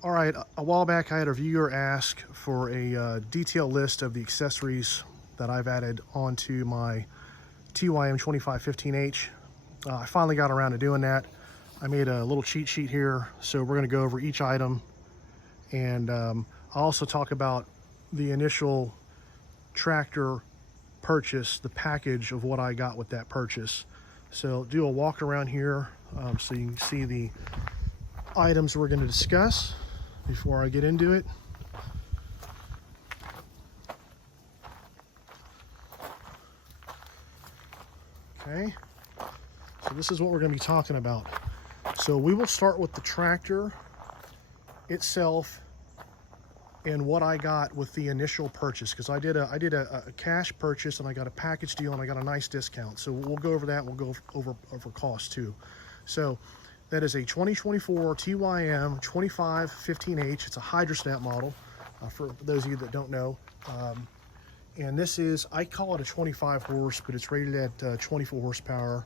All right, a while back I had a viewer ask for a detailed list of the accessories that I've added onto my TYM 2515H. I finally got around to doing that. I made a little cheat sheet here, so we're going to go over each item, and I'll also talk about the initial tractor purchase, the package of what I got with that purchase. So do a walk around here so you can see the items we're going to discuss before I get into it. Okay, so this is what we're going to be talking about. So we will start with the tractor itself and what I got with the initial purchase, because I did a cash purchase and I got a package deal and I got a nice discount. So we'll go over that. We'll go over cost too. So that is a 2024 TYM 2515H. It's a hydrostat model, for those of you that don't know. And this is, I call it a 25 horse, but it's rated at 24 horsepower.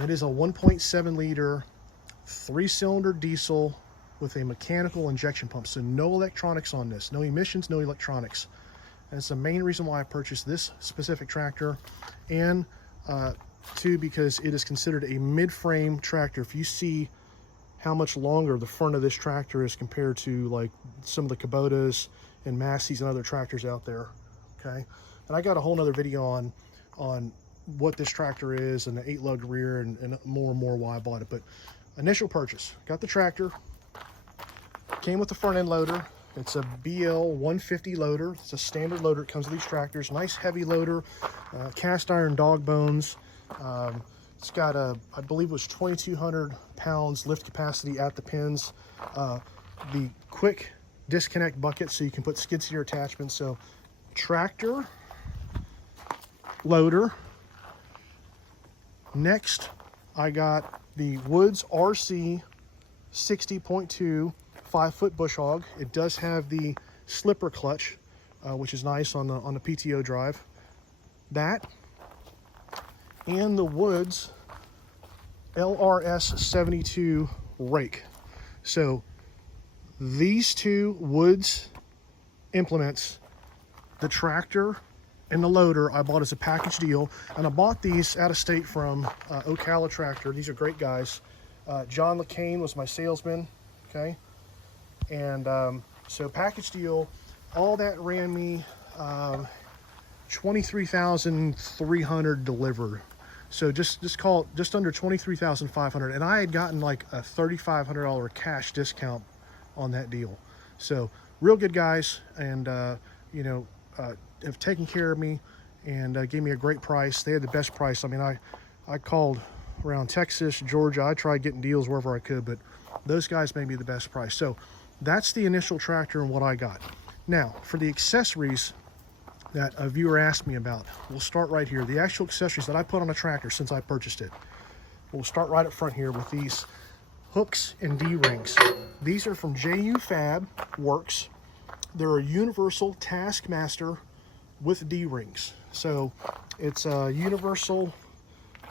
It is a 1.7 liter, 3-cylinder diesel with a mechanical injection pump. So no electronics on this, no emissions, no electronics. And it's the main reason why I purchased this specific tractor. And two, because it is considered a mid-frame tractor. If you see how much longer the front of this tractor is compared to like some of the Kubotas and Massey's and other tractors out there, okay? And I got a whole nother video on what this tractor is and the 8-lug rear and more why I bought it. But initial purchase, got the tractor, came with the front end loader. It's a BL 150 loader. It's a standard loader. It comes with these tractors. Nice heavy loader, cast iron dog bones. It's got I believe it was 2,200 pounds lift capacity at the pins. The quick disconnect bucket so you can put skid steer attachments. So tractor, loader. Next, I got the Woods RC 60.2 5-foot bush hog. It does have the slipper clutch, which is nice on the PTO drive. That and the Woods LRS 72 rake. So these two Woods implements, the tractor and the loader, I bought as a package deal, and I bought these out of state from Ocala Tractor. These are great guys. John LeCain was my salesman, okay? And so package deal, all that ran me $23,300 delivered. So just call it just under $23,500, and I had gotten like a $3,500 cash discount on that deal. So real good guys, and you know, have taken care of me and gave me a great price. They had the best price. I mean, I called around Texas, Georgia. I tried getting deals wherever I could, but those guys made me the best price. So that's the initial tractor and what I got. Now for the accessories that a viewer asked me about, we'll start right here. The actual accessories that I put on a tractor since I purchased it. We'll start right up front here with these hooks and D-rings. These are from JU Fab Works. They're a universal Taskmaster with D-rings. So it's a universal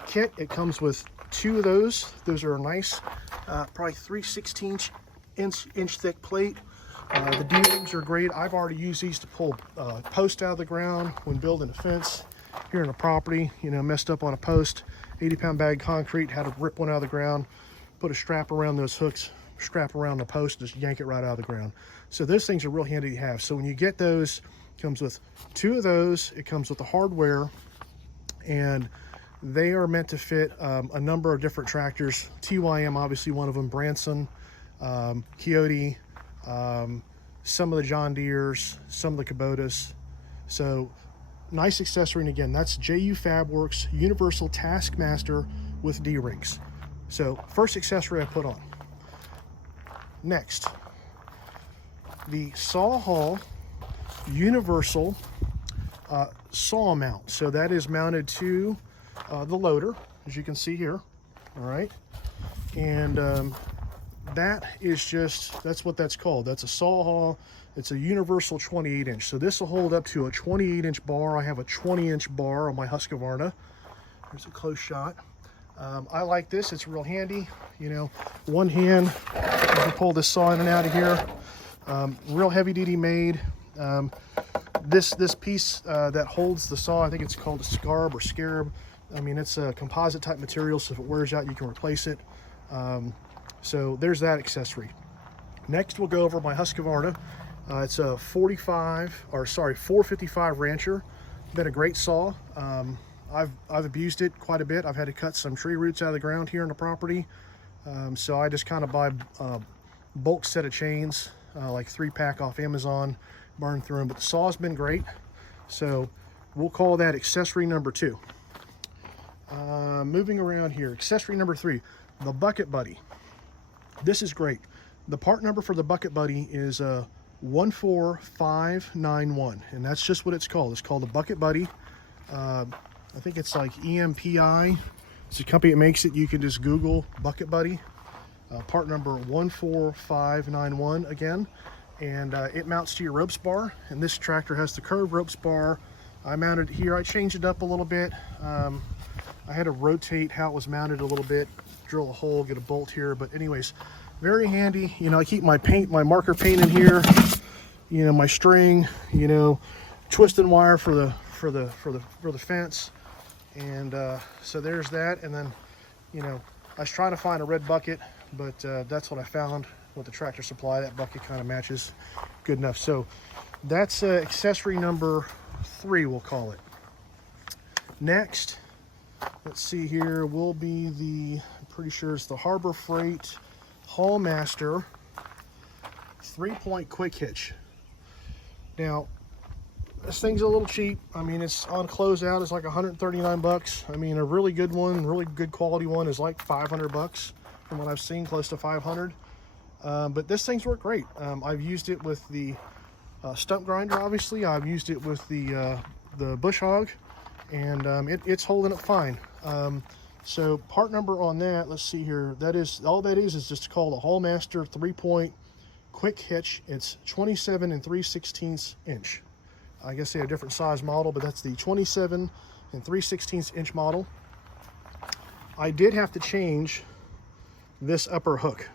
kit. It comes with 2 of those. Those are a nice, probably 3/16 inch thick plate. The D-rings are great. I've already used these to pull post out of the ground when building a fence here in a property. You know, messed up on a post, 80-pound bag concrete, had to rip one out of the ground, put a strap around those hooks, strap around the post, just yank it right out of the ground. So those things are real handy to have. So when you get those, it comes with 2 of those. It comes with the hardware, and they are meant to fit a number of different tractors. TYM, obviously one of them, Branson, Coyote, some of the John Deeres, some of the Kubotas. So nice accessory. And again, that's JU Fab Works Universal Taskmaster with D-rings. So first accessory I put on. Next, the Saw Hall Universal saw mount. So that is mounted to the loader, as you can see here. All right, and that is just, that's what that's called. That's a saw hall. It's a universal 28-inch. So this will hold up to a 28-inch bar. I have a 20-inch bar on my Husqvarna. There's a close shot. I like this. It's real handy. You know, one hand, you can pull this saw in and out of here. Real heavy duty made. This piece that holds the saw, I think it's called a scarab or scarab. I mean, it's a composite type material, so if it wears out, you can replace it. So there's that accessory. Next, we'll go over my Husqvarna. It's a 455 Rancher. Been a great saw. I've abused it quite a bit. I've had to cut some tree roots out of the ground here on the property. So I just kind of buy a bulk set of chains, like 3-pack off Amazon, burn through them. But the saw's been great. So we'll call that accessory number 2. Moving around here, accessory number 3, the Bucket Buddy. This is great. The part number for the Bucket Buddy is 14591, and that's just what it's called. It's called the Bucket Buddy. I think it's like EMPI. It's a company that makes it. You can just Google Bucket Buddy. Part number 14591 again, and it mounts to your ropes bar. And this tractor has the curved ropes bar. I mounted it here. I changed it up a little bit. I had to rotate how it was mounted a little bit, drill a hole, get a bolt here. But anyways, very handy. You know, I keep my marker paint in here. You know, my string. You know, twisting wire for the fence. And so there's that. And then, you know, I was trying to find a red bucket, but that's what I found with the Tractor Supply. That bucket kind of matches good enough. So that's accessory number 3, we'll call it. Next, let's see here, will be the, I'm pretty sure it's the Harbor Freight Haulmaster 3-point quick hitch. Now, this thing's a little cheap. I mean, it's on closeout. It's like 139 bucks. I mean, a really good one, really good quality one is like 500 bucks from what I've seen, close to 500. But this thing's worked great. I've used it with the stump grinder, obviously. I've used it with the bush hog, and it's holding up fine. So part number on that, let's see here. That is, all that is just called a Haulmaster 3-point quick hitch. It's 27 3/16 inch. I guess they have a different size model, but that's the 27 3/16 inch model. I did have to change this upper hook.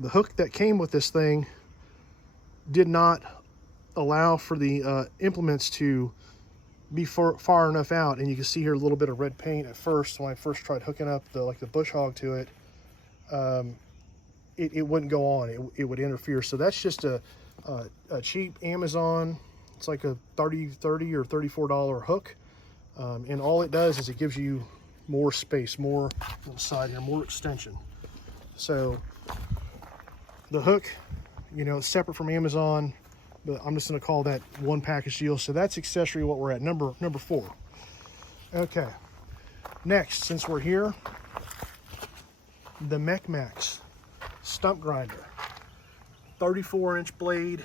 The hook that came with this thing did not allow for the implements to be far enough out, and you can see here a little bit of red paint at first. When I first tried hooking up the bush hog to it, it wouldn't go on. It would interfere. So that's just a cheap Amazon. It's like a $30 or $34 hook, and all it does is it gives you more space, more on the side here, more extension. So the hook, you know, is separate from Amazon, but I'm just going to call that one package deal. So that's accessory what we're at, number 4. Okay, next, since we're here, the Max stump grinder, 34-inch blade,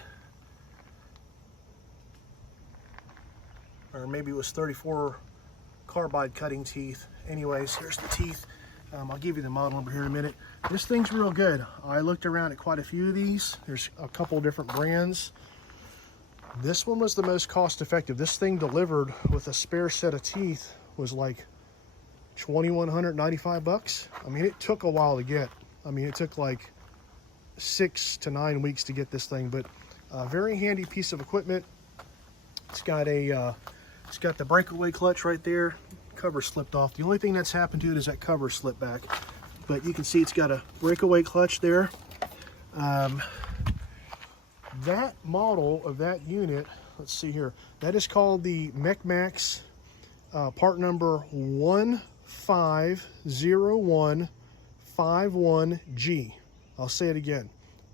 or maybe it was 34 carbide cutting teeth. Anyways, here's the teeth. I'll give you the model number here in a minute. This thing's real good. I looked around at quite a few of these. There's a couple of different brands. This one was the most cost effective. This thing delivered with a spare set of teeth was like 2,195 bucks. I mean, it took a while to get. I mean, it took like 6 to 9 weeks to get this thing, but a very handy piece of equipment. It's got a it's got the breakaway clutch right there. Cover slipped off. The only thing that's happened to it is that cover slipped back, but you can see it's got a breakaway clutch there. That model of that unit, let's see here, that is called the Max part number 150151G. I'll say it again,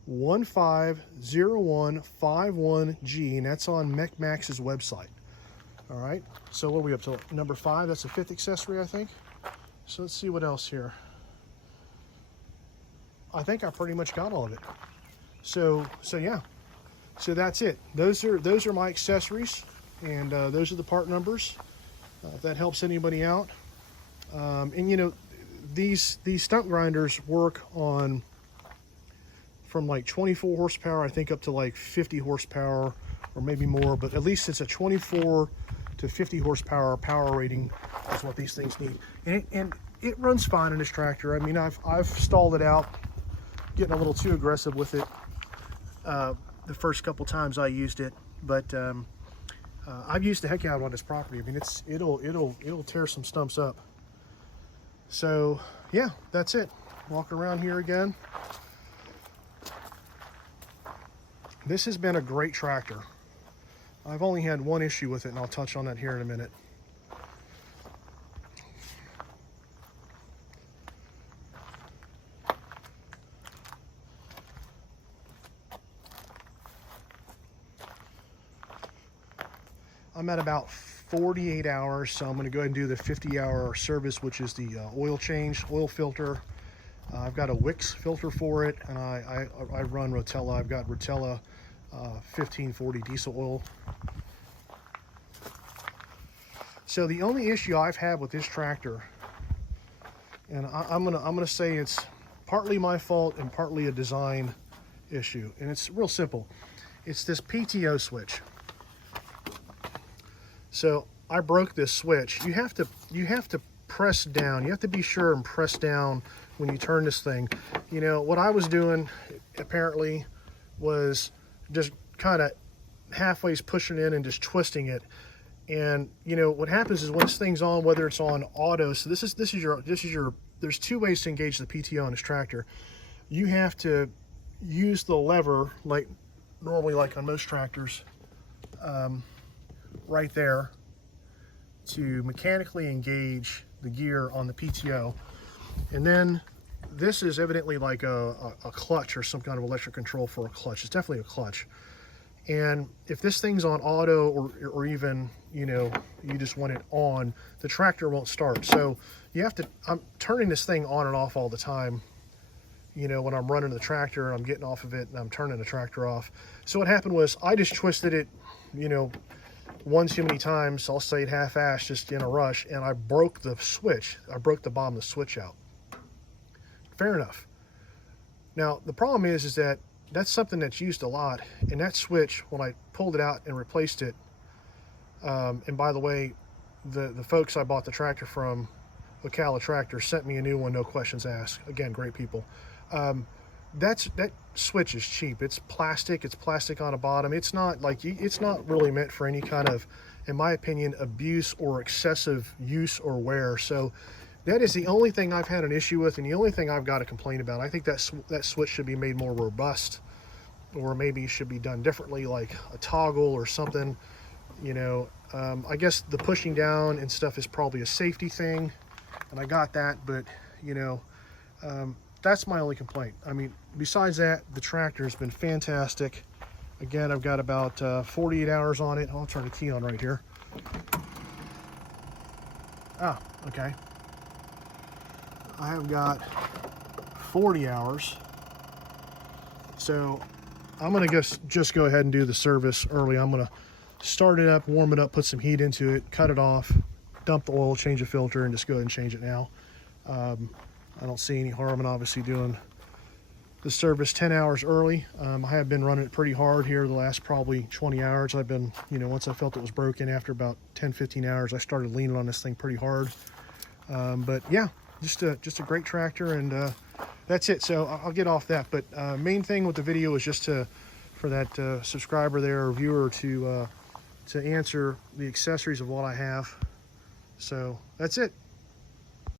150151G, and that's on Max's website. All right, so what are we up to? Number 5, that's the 5th accessory, I think. So let's see what else here. I think I pretty much got all of it. So yeah, so that's it. Those are my accessories, and those are the part numbers. If that helps anybody out. And you know, these stump grinders work on from like 24 horsepower, I think, up to like 50 horsepower or maybe more, but at least it's a 24 to 50 horsepower power rating is what these things need. And it runs fine in this tractor. I mean, I've stalled it out, getting a little too aggressive with it. the first couple times I used it, but I've used the heck out on this property. I mean, it'll tear some stumps up. So yeah, that's it. Walk around here again. This has been a great tractor. I've only had one issue with it, and I'll touch on that here in a minute. I'm at about 48 hours, so I'm going to go ahead and do the 50-hour service, which is the oil change, oil filter. I've got a Wix filter for it, and I run Rotella. I've got Rotella 1540 diesel oil. So the only issue I've had with this tractor, and I'm gonna say it's partly my fault and partly a design issue, and it's real simple. It's this PTO switch. So I broke this switch. You have to press down. You have to be sure and press down when you turn this thing. You know, what I was doing apparently was just kind of halfway pushing in and just twisting it. And you know what happens is when this thing's on, whether it's on auto, so this is your there's two ways to engage the PTO on this tractor. You have to use the lever like normally, like on most tractors, right there, to mechanically engage the gear on the PTO. And then this is evidently like a clutch or some kind of electric control for a clutch. It's definitely a clutch. And if this thing's on auto, or even, you know, you just want it on, the tractor won't start. So you have to, I'm turning this thing on and off all the time, you know, when I'm running the tractor and I'm getting off of it and I'm turning the tractor off. So what happened was I just twisted it, you know, one too many times. I'll say it half-assed, just in a rush, and I broke the switch. I broke the bottom of the switch out. Fair enough. Now the problem is that that's something that's used a lot, and that switch, when I pulled it out and replaced it, and by the way, the folks I bought the tractor from, Ocala Tractor, sent me a new one, no questions asked. Again, great people. That switch is cheap. It's plastic on the bottom. It's not like, it's not really meant for any kind of, in my opinion, abuse or excessive use or wear. So that is the only thing I've had an issue with, and the only thing I've got to complain about. I think that switch should be made more robust, or maybe it should be done differently, like a toggle or something, you know. I guess the pushing down and stuff is probably a safety thing, and I got that, but you know, that's my only complaint. I mean, besides that, the tractor has been fantastic. Again, I've got about 48 hours on it. I'll turn the key on right here. Ah, okay. I have got 40 hours. So I'm gonna just go ahead and do the service early. I'm gonna start it up, warm it up, put some heat into it, cut it off, dump the oil, change the filter, and just go ahead and change it now. I don't see any harm in obviously doing the service 10 hours early. I have been running it pretty hard here the last probably 20 hours. I've been, you know, once I felt it was broken, after about 10-15 hours, I started leaning on this thing pretty hard. But yeah, just a great tractor, and that's it. So I'll get off that. But main thing with the video is just for that subscriber there, or viewer, to answer the accessories of what I have. So that's it.